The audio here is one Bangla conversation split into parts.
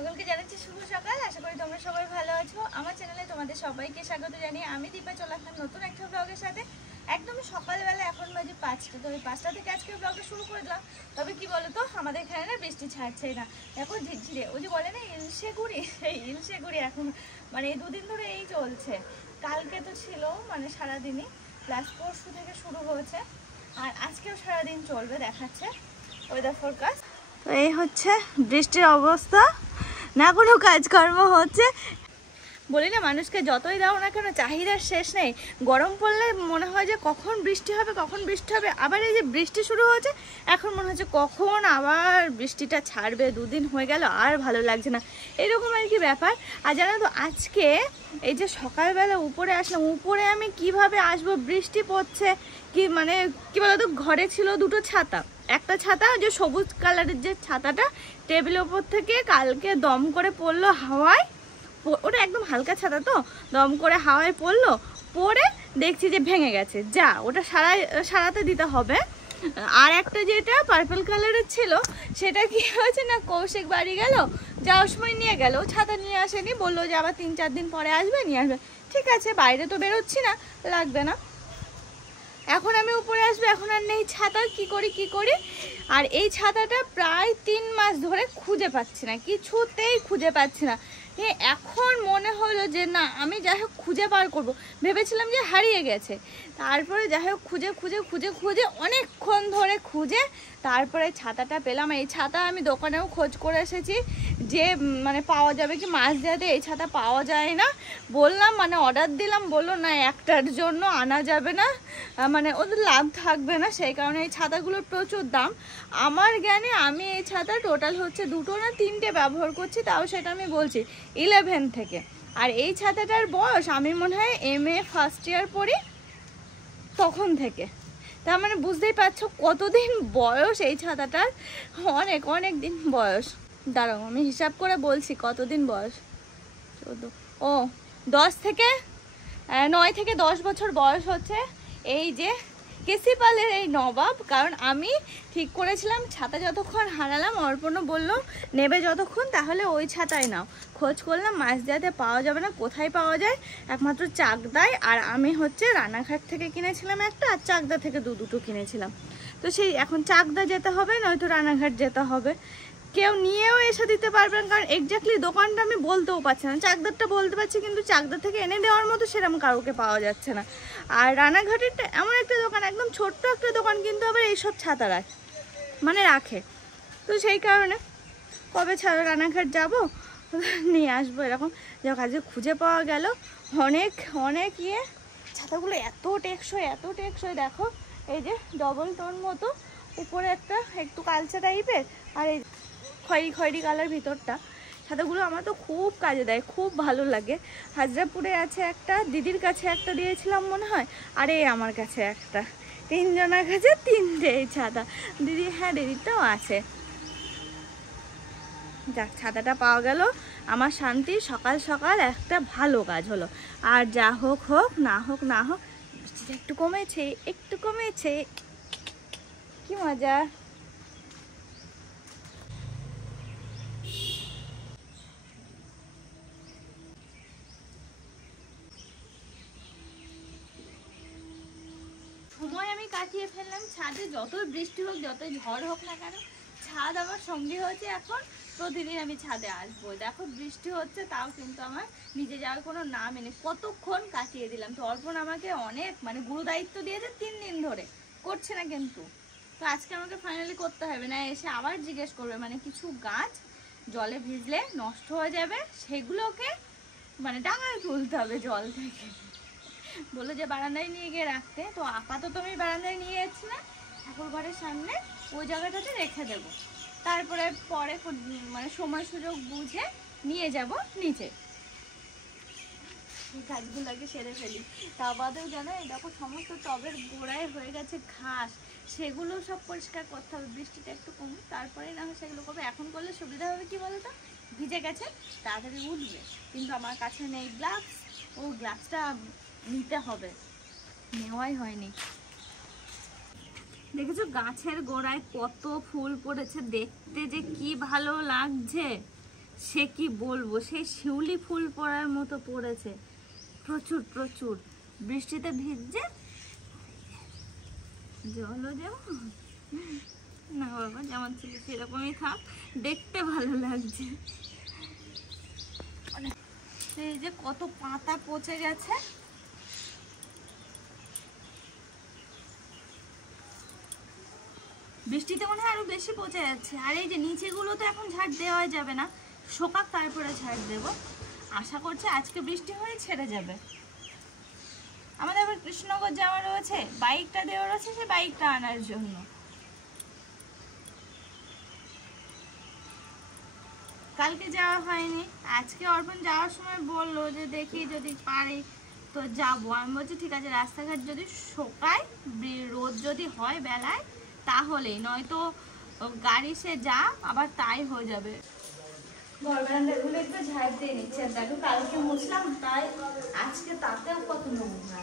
সকলকে জানাচ্ছি শুভ সকাল। আশা করি তোমরা সবাই ভালো আছো। আমার চ্যানেলে তোমাদের সবাইকে স্বাগত জানিয়ে আমি দীপা চলে আসলাম নতুন একটা ব্লগের সাথে। একদম সকালবেলা, এখন বাজে 5টা। তো ওই 5টা থেকে আজকে ব্লগটা শুরু করে দিলাম। তবে কি বলো তো, আমাদের এখানে না বৃষ্টি ছাড়ছেই না। দেখো ঝিরঝিরে, ওই যে বলে না ইলশে গুড়ি, এই ইলশে গুড়ি এখন মানে এই দুদিন ধরে এই চলছে। কালকে তো ছিল মানে সারাদিনই, প্লাস পরশু থেকে শুরু হয়েছে, আর আজকেও সারাদিন চলবে দেখাচ্ছে ওয়েদার ফোরকাস্ট। তো এই হচ্ছে বৃষ্টির অবস্থা, না কোনো কাজকর্ম হচ্ছে। বলি না, মানুষকে যতই দাও না কেন চাহিদার শেষ নেই। গরম পড়লে মনে হয় যে কখন বৃষ্টি হবে, কখন বৃষ্টি হবে। আবার এই যে বৃষ্টি শুরু হয়েছে, এখন মনে হচ্ছে কখন আবার বৃষ্টিটা ছাড়বে। দুদিন হয়ে গেল আর ভালো লাগছে না, এরকম আর কি ব্যাপার। আর জানো তো, আজকে এই যে সকালবেলা উপরে আসলাম, উপরে আমি কিভাবে আসবো, বৃষ্টি পড়ছে কি মানে কি বলতো, ঘরে ছিল দুটো ছাতা। একটা ছাতা যে সবুজ কালারের যে ছাতাটা টেবিলের ওপর থেকে কালকে দম করে পড়লো হাওয়ায়, ওটা একদম হালকা ছাতা, তো দম করে হাওয়ায় পড়লো, পরে দেখছি যে ভেঙে গেছে। যা, ওটা সারাতে দিতে হবে। আর একটা যেটা পার্পল কালারের ছিল, সেটা কি হয়েছে না, কৌশিক বাড়ি গেল, যাওয়ার সময় নিয়ে গেল, ছাতা নিয়ে আসেনি, বললো যে আবার 3-4 দিন পরে আসবে, নিয়ে আসবে। ঠিক আছে, বাইরে তো বেরোচ্ছি না, লাগবে না। এখন আমি উপরে আসবো, এখন আর নেই ছাতা, কি করি। আর এই ছাতাটা প্রায় 3 মাস ধরে খুঁজে পাচ্ছি না, কিছুতেই খুঁজে পাচ্ছি না। এখন মনে হলো যে না, আমি যাই হোক খুঁজে বার করবো। ভেবেছিলাম যে হারিয়ে গেছে, তারপরে যাই হোক খুঁজে অনেকক্ষণ ধরে খুঁজে তারপরে ছাতাটা পেলাম। এই ছাতা আমি দোকানেও খোঁজ করে এসেছি যে মানে পাওয়া যাবে কি, মাছ যাতে এই ছাতা পাওয়া যায় না। বললাম মানে অর্ডার দিলাম, বললো না একটার জন্য আনা যাবে না, মানে ওদের লাভ থাকবে না, সেই কারণে এই ছাতাগুলোর প্রচুর দাম। আমার জ্ঞানে আমি এই ছাতা টোটাল হচ্ছে 2 না 3টে ব্যবহার করছি, তাও সেটা আমি বলছি 11 থেকে। আর এই ছাতাটার বয়স আমি মনে হয় MA ফার্স্ট ইয়ার পড়ি তখন থেকে। তার মানে বুঝতেই পারছো কতদিন বয়স এই ছাতাটার, অনেক দিন বয়স। দাঁড়াও আমি হিসাব করে বলছি কতদিন বয়স। 9 থেকে 10 বছর বয়স হচ্ছে এই যে কেসিপালের এই নবাব। কারণ আমি ঠিক করেছিলাম ছাতা যতক্ষণ হারালাম, অর্পণও বললো নেবে যতক্ষণ তাহলে ওই ছাতাই নাও। খোঁজ করলাম মাঝদিয়াতে পাওয়া যাবে না, কোথায় পাওয়া যায়, একমাত্র চাকদায়। আর আমি হচ্ছে রানাঘাট থেকে কিনেছিলাম একটা, আর চাকদা থেকে দুটো কিনেছিলাম। তো সেই এখন চাকদা যেতে হবে, নয়তো রানাঘাট যেতে হবে। কেউ নিয়েও এসে দিতে পারবেন, কারণ এক্স্যাক্টলি দোকানটা আমি বলতেও পারছি না। চাকদারটা বলতে পারছি, কিন্তু চাকদা থেকে এনে দেওয়ার মতো সেরকম কাউকে পাওয়া যাচ্ছে না। আর রানাঘাটেরটা এমন একটা দোকান, একদম ছোট্ট একটা দোকান, কিন্তু আবার এইসব ছাতা রাখে। তো সেই কারণে কবে রানাঘাট যাব নিয়ে আসবো এরকম। যা কাজে খুঁজে পাওয়া গেল অনেক ইয়ে। ছাতাগুলো এত টেকসই দেখো, এই যে ডবল টোন মতো, উপরে একটা একটু কালচা টাইপের, আর এই খয়েরি কালার ভিতরটা। ছাতাগুলো আমার তো খুব কাজে দেয়, খুব ভালো লাগে। হাজরাপুরে আছে একটা, দিদির কাছে একটা দিয়েছিলাম মনে হয়, আর এই আমার কাছে একটা, 3 জনের কাছে 3টে এই ছাতা। দিদিরটাও আছে। যাক, ছাতাটা পাওয়া গেল, আমার শান্তি। সকাল সকাল একটা ভালো কাজ হলো। আর যা হোক না হোক বৃষ্টিটা একটু কমেছে, কি মজা। সময় আমি কাটিয়ে ফেললাম ছাদে, যতই বৃষ্টি হোক, যতই ঝড় হোক না কেন, ছাদ আমার সঙ্গী হয়েছে। এখন প্রতিদিন আমি ছাদে আসবো। দেখো বৃষ্টি হচ্ছে, তাও কিন্তু আমার নিজে যাওয়ার কোনো নাম এনে কতক্ষণ কাটিয়ে দিলাম। তো অর্পণ আমাকে অনেক মানে গুরু দায়িত্ব দিয়েছে 3 দিন ধরে, করছে না কিন্তু। তো আজকে আমাকে ফাইনালি করতে হবে, না এসে আবার জিজ্ঞেস করবে। মানে কিছু গাছ জলে ভিজলে নষ্ট হয়ে যাবে, সেগুলোকে মানে ডাঙায় তুলতে হবে জল থেকে। বললো যে বারান্দায় নিয়ে গিয়ে রাখতে। তো আপাতত আমি বারান্দায় নিয়ে যাচ্ছি না, ঠাকুর ঘরের সামনে ওই জায়গাটাতে রেখে দেব। তারপরে পরে মানে সময় সুযোগ বুঝে নিয়ে যাব নিচে। এই কাজগুলোকে সেরে ফেলি। তা বাদেও জানো, এই দেখো সমস্ত টবের গোড়ায় হয়ে গেছে ঘাস, সেগুলো সব পরিষ্কার করতে হবে। বৃষ্টিটা একটু কমুক, তারপরে না সেগুলো করবে। এখন করলে সুবিধা হবে কি বলো তো, ভিজে গেছে তাড়াতাড়ি উঠবে। কিন্তু আমার কাছে নেই গ্লাভস, ও গ্লাভসটা নিতে হবে, নেওয়াই হয়নি। দেখেছো গাছের গোড়ায় কত ফুল পড়েছে, দেখতে যে কি ভালো লাগছে। সে কি বলবো, সেই শিউলি ফুল পড়ার মতো পড়েছে, প্রচুর প্রচুর। বৃষ্টিতে ভিজছে, জলও যেমন না বাবা, যেমন ছিল সেরকমই থাক, দেখতে ভালো লাগছে। এই যে কত পাতা পচে গেছে, বৃষ্টিতে মনে হয় আরো বেশি পচে যাচ্ছে। আর এই যে নিচেগুলো তো এখন ঝাড় দেওয়া যাবে না, শোকাক তারপরে ঝাড় দেব। আশা করছি আজকে বৃষ্টি হয়ে ছেড়ে যাবে। আমাদের আবার কৃষ্ণনগর যাওয়া রয়েছে, বাইকটা দেওয়া রয়েছে, সে বাইকটা আনার জন্য। কালকে যাওয়া হয়নি, আজকে অর্পণ যাওয়ার সময় বললো যে দেখি যদি পারি তো যাবো। আমি বলছি ঠিক আছে, রাস্তাঘাট যদি শোকায়, রোদ যদি হয় বেলায় তাহলেই, নয়তো গাড়ি সে যা আবার তাই হয়ে যাবে। ঘর বারান্দাগুলো একটু ঝাড় দিয়ে নিচ্ছে, দেখো কালকে মুছলাম তাই আজকে তাতেও কত নোংরা।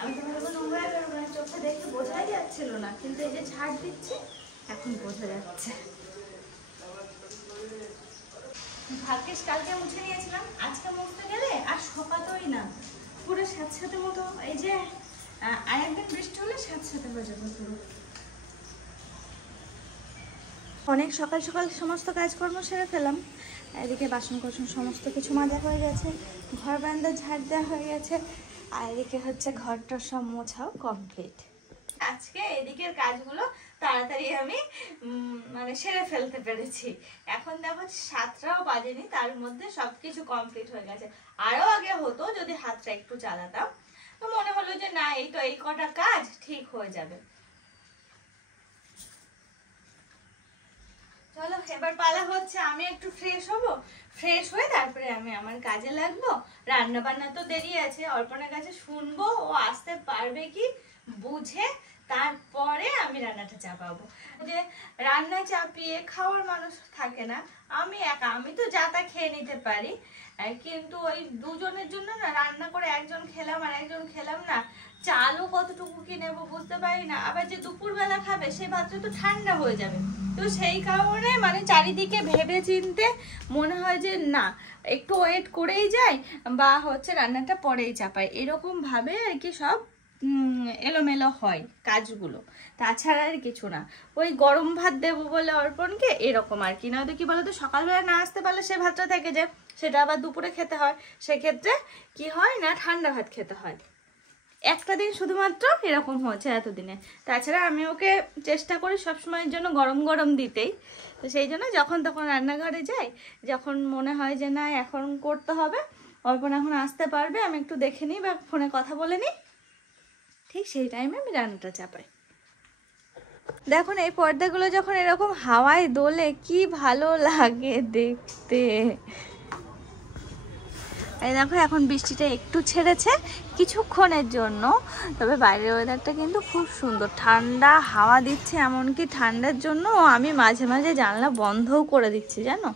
আমি তো ভাববো নোংরা বেরোবো না, চোখে দেখে বোঝাই যাচ্ছিল না, কিন্তু এই যে ঝাড় দিচ্ছি এখন বোঝা যাচ্ছে। ভাগ্যিস কালকে মুছে নিয়েছিলাম, আজকে মুছতে গেলে আর শোকাতোই না, পুরো স্যাঁতস্যাঁতে মতো। এই যে আরেকদিন বৃষ্টি হলে স্যাঁতস্যাঁতে হয়ে যাবে পুরো। অনেক সকাল সকাল সমস্ত কাজকর্ম সেরে ফেলাম। এদিকে বাসন কোসন সমস্ত কিছু মাজা হয়ে গেছে, ঘর বারান্দা ঝাড় দেওয়া হয়ে গেছে, আর এদিকে হচ্ছে ঘরটা সব মোছাও কমপ্লিট। আজকে এদিকের কাজগুলো তাড়াতাড়ি আমি মানে সেরে ফেলতে পেরেছি। এখন দেখো 7টাও বাজেনি, তার মধ্যে সবকিছু কমপ্লিট হয়ে গেছে। আরো আগে হতো যদি হাতটা একটু চালাতাম, তো মনে হলো যে না এই তো এই কটা কাজ ঠিক হয়ে যাবে। চলো এবার পালা হচ্ছে আমি একটু ফ্রেশ হব, ফ্রেশ হয়ে তারপরে আমি আমার কাজে লাগবো। রান্না বান্না তো দেরি আছে, অর্পণের কাছে শুনবো ও আসতে পারবে কি বুঝে তারপরে আমি রান্নাটা চাপাবো। যে রান্না চাপিয়ে খাওয়ার মানুষ থাকে না, আমি একা, আমি তো যা তা খেয়ে নিতে পারি, কিন্তু ওই দুজনের জন্য না রান্না করে একজন খেলাম আর একজন খেলাম না, চালও কতটুকু কি নেবো বুঝতে পারি না। আবার যে দুপুরবেলা খাবে সে ভাতটা তো ঠান্ডা হয়ে যাবে, তো সেই কারণে মানে চারিদিকে ভেবে চিনতে মনে হয় যে না একটু ওয়েট করেই যাই, বা হচ্ছে রান্নাটা পরেই চাপাই, এরকম ভাবে আর কি সব এলোমেলো হয় কাজগুলো, তাছাড়া আর কিছু না। ওই গরম ভাত দেবো বলে অর্পণকে এরকম আর কি, নয়তো কি বলতো সকালবেলা না আসতে পারলে সে ভাতটা থেকে যায়, সেটা আবার দুপুরে খেতে হয়, সেক্ষেত্রে কি হয় না ঠান্ডা ভাত খেতে হয়। একটা দিন শুধুমাত্র এরকম হচ্ছে এতদিনে, তাছাড়া আমি ওকে চেষ্টা করি সবসময়ের জন্য গরম গরম দিতেই। তো সেই জন্য যখন তখন রান্নাঘরে যাই, যখন মনে হয় যে না এখন করতে হবে, অর্পণ এখন আসতে পারবে, আমি একটু দেখে নিই বা ফোনে কথা বলে নিই, ঠিক সেই টাইমে আমি রান্নাটা চাপাই। দেখুন এই পর্দাগুলো যখন এরকম হাওয়ায় দোলে কি ভালো লাগে দেখতে। এই দেখো এখন বৃষ্টিটা একটু ছেড়েছে কিছুক্ষণের জন্য, তবে বাইরের ওয়েদারটা কিন্তু খুব সুন্দর, ঠান্ডা হাওয়া দিচ্ছে, এমনকি ঠান্ডার জন্য আমি মাঝে মাঝে জানলা বন্ধও করে দিচ্ছি জানো।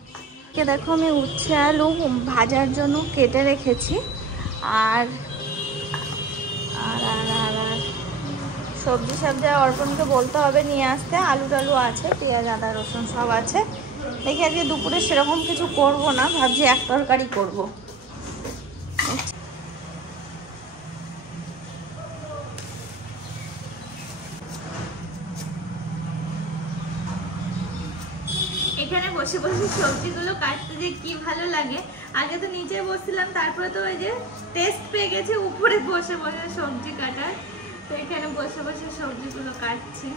দেখো আমি উচ্ছে আলু ভাজার জন্য কেটে রেখেছি, আর আর আর আর আর সবজি সবজি অর্পণকে বলতে হবে নিয়ে আসতে, আলু টালু আছে, পেঁয়াজ আদা রসুন সব আছে। দেখি আজকে দুপুরে সেরকম কিছু করব না, ভাবছি এক তরকারি করবো। এখানে বসে বসে সবজিগুলো কাটতে যে কি ভালো লাগে। আগে তো নিচে বসছিলাম, তারপরে তো ওই যে টেস্ট পেয়ে গেছে উপরে বসে বসে সবজি কাটার, তো এখানে বসে বসে সবজিগুলো কাটছি।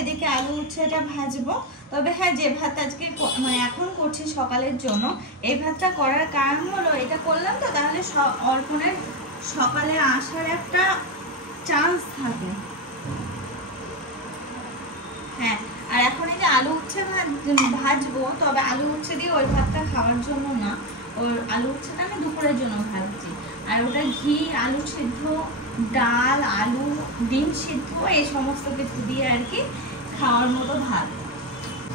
এদিকে আলু উচ্ছেটা ভাজবো। তবে হ্যাঁ যে ভাত আজকে মানে এখন করছি সকালের জন্য, এই ভাতটা করার কারণ হলো এটা করলাম তো তাহলে অর্পণের সকালে আসার একটা চান্স থাকে। হ্যাঁ আর এখন এই যে আজকে আলু উচ্ছে ভাজবো, তবে আলু উচ্ছে দিয়ে ওই ভাতটা খাওয়ার জন্য না, ওর আলু উচ্ছেটা আমি দুপুরের জন্য ভাজছি। আর ওটা ঘি, আলু সিদ্ধ, ডাল, আলু, ডিম সিদ্ধ এই সমস্ত কিছু দিয়ে আর কি খাওয়ার মতো ভাত।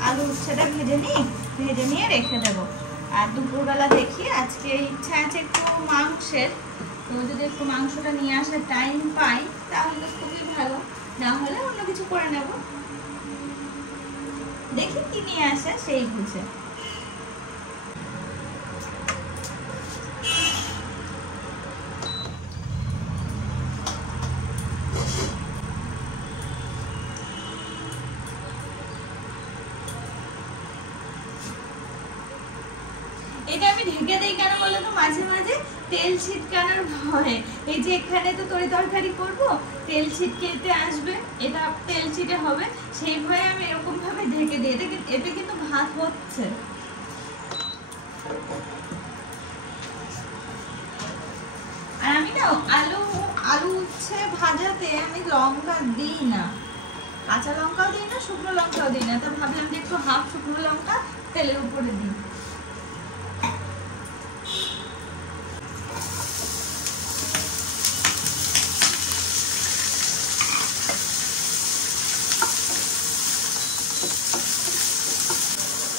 আলু উচ্ছেটা ভেজে নিয়ে রেখে দেবো। আর দুপুরবেলা দেখি আজকে ইচ্ছা আছে একটু মাংসের, তো যদি একটু মাংসটা নিয়ে আসার টাইম পাই তাহলে খুবই ভালো, না হলে অন্য কিছু করে নেব। দেখি কি নিয়ে আসে সেই বুঝে। এটা আমি ঢেকে দিই কেন বলো তো, মাঝে মাঝে তেল ছিটকানোর ভয়ে। এই যে এখানে তো তরকারি করব, তেল ছিটকেতে আসবে, এটা তেল ছিটে হবে, সেই ভয়ে আমি এরকম ভাবে ঢেকে দিই। এতে কিন্তু ভাত হচ্ছে। আর আমি না আলু উচ্ছে ভাজাতে আমি লঙ্কা দিই না, কাঁচা লঙ্কাও দিই না, শুকনো লঙ্কাও দিই না। তো ভাবলাম যে একটু হাফ শুকনো লঙ্কা তেলের উপরে দিই।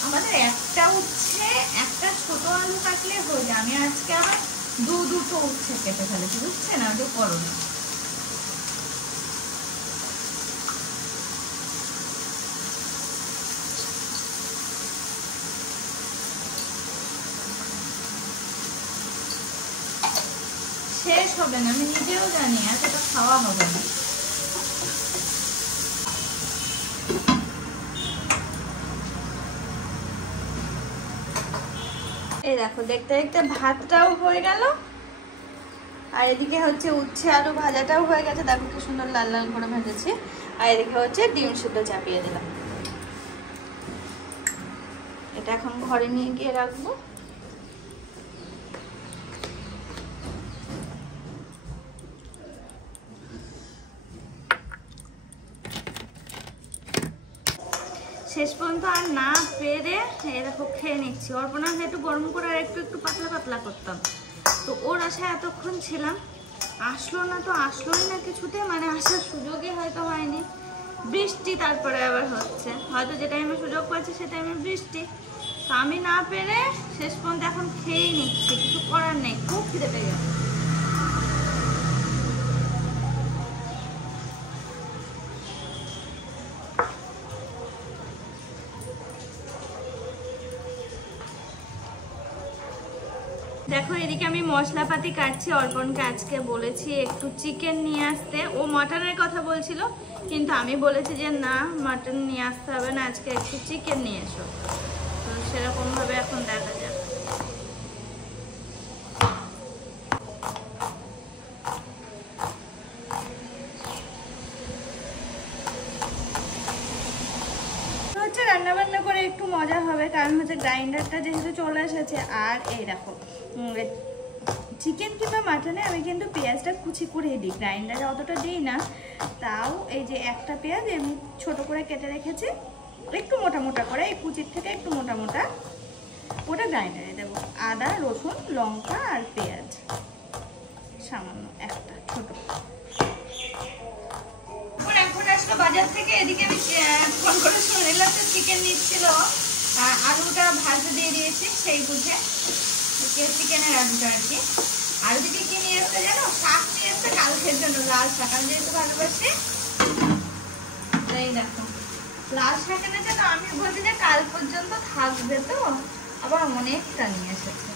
আমাদের একটা উচ্ছে একটা ছোট আলু কাটলে হয়ে যায়। আমি আজকে আমার দুটো উচ্ছে কেটে ফেলেছি, বুঝছে না, ওটা করো না। শেষ হবে না, আমি নিজেও জানি, এতটা খাওয়া হবে না। এই দেখো, দেখতে দেখতে ভাতটাও হয়ে গেল, আর এদিকে হচ্ছে উচ্ছে আলু ভাজাটাও হয়ে গেছে। দেখো কি সুন্দর লাল লাল করে ভেজেছি। আর এদিকে হচ্ছে ডিম সিদ্ধ চাপিয়ে দিলাম। এটা এখন ঘরে নিয়ে গিয়ে রাখবো। শেষ পর্যন্ত আর না পেরে এরকম খেয়ে নিচ্ছি। অর্পণা একটু গরম করে আর একটু পাতলা পাতলা করতাম, তো ওর আশায় এতক্ষণ ছিলাম, আসলো না, তো আসলোই না কিছুতে, মানে আসার সুযোগই হয়তো হয়নি। বৃষ্টি তারপরে আবার হচ্ছে, হয়তো যে টাইমে সুযোগ পাচ্ছি সে টাইমে বৃষ্টি, তো আমি না পেরে শেষ পর্যন্ত এখন খেয়েই নিচ্ছি, কিছু করার নেই, খুব খিদে পেয়ে যাবে। দেখো এদিকে আমি মশলাপাতি কাটছি। অর্পণকে আজকে বলেছি একটু চিকেন নিয়ে আসতে, ও মটনের কথা বলছিল, কিন্তু আমি বলেছি যে না, মটন নিয়ে আসতে হবে না, আজকে একটু চিকেন নিয়ে এসো। তো সেরকমভাবে এখন দেখা যাক। হচ্ছে রান্না বান্না করে একটু মজা হবে, কারণ হচ্ছে গ্রাইন্ডারটা যেহেতু চলে এসেছে। আর এই দেখো, চিকেন কিংবা মাটনে আমি কিন্তু পেঁয়াজটা কুচি করে দিই, গ্রাইন্ডারে অতটা দিই না। তাও এই যে একটা পেঁয়াজ আমি ছোট করে কেটে রেখেছি, একটু মোটা মোটা করে, এই কুচির থেকে একটু মোটা মোটা, ওটা গ্রাইন্ডারে দেবো। আদা, রসুন, লঙ্কা আর পেঁয়াজ সামান্য একটা ছোট। এখন আসলো বাজার থেকে, এদিকে আমি ফোন করে শুনে নিলাম যে চিকেন নিচ্ছিল, আলুটা ভাজতে দিয়ে দিয়েছি সেই বুঝে, চিকেনের আলুটা আর কি। আর ওদিকে কি নিয়ে এসছে জানো, শাক নিয়ে এসছে কালকের জন্য, লাল শাক। আমি যেহেতু ভালোবাসি, এই দেখো লাল শাক এনেছে, তো আমি বলছি যে কাল পর্যন্ত থাকবে, তো আবার অনেকটা নিয়ে এসেছে।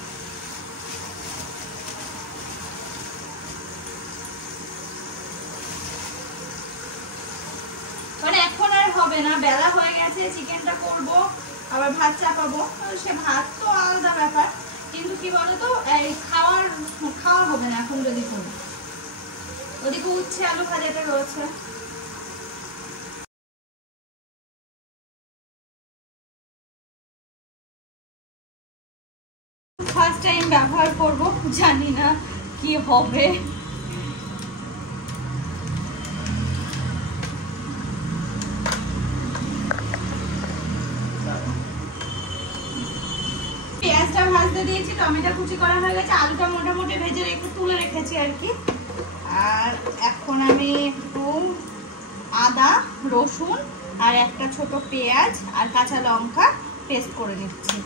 মানে এখন আর হবে না, বেলা হয়ে গেছে, চিকেনটা করব, আবার ভাত চাপাবো, সে ভাত তো আলাদা ব্যাপার, কিন্তু কি বলতো এই খাওয়া হবে না এখন যদি করি। ওদিকে উচ্ছে আলু ভাজাটা রয়েছে। ফার্স্ট টাইম ব্যবহার করব, জানি না কি হবে। ভাজতে দিয়েছি, টমেটো কুচি করা হয়ে গেছে, আলুটা মোটামুটি ভেজে রেখে তুলে রেখেছি আর কি। আর এখন আমি একটু আদা রসুন আর একটা ছোট পেঁয়াজ আর কাঁচা লঙ্কা পেস্ট করে নিচ্ছি।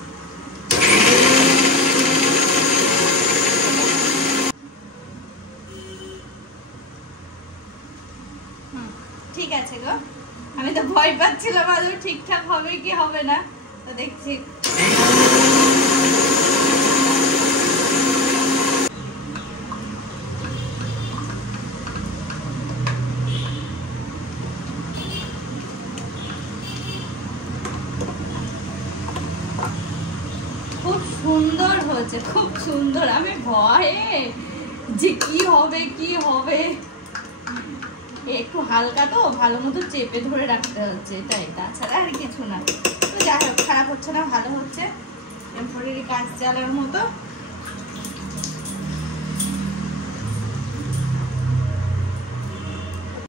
ঠিক আছে গো, আমি তো ভয় পাচ্ছিলাম আদৌ ঠিকঠাক হবে কি হবে না, তো দেখছি। খুব সুন্দর হয়েছে, খুব সুন্দর। আমি ভয়ে যে কি হবে কি হবে, একটু হালকা তো ভালো মতো চেপে ধরে রাখতে হচ্ছে, এটাই, তাছাড়া আর কিছু না। তো যাই হোক, খারাপ হচ্ছে না, ভালো হচ্ছে, টেম্পোরারি কাজ চালার মতো।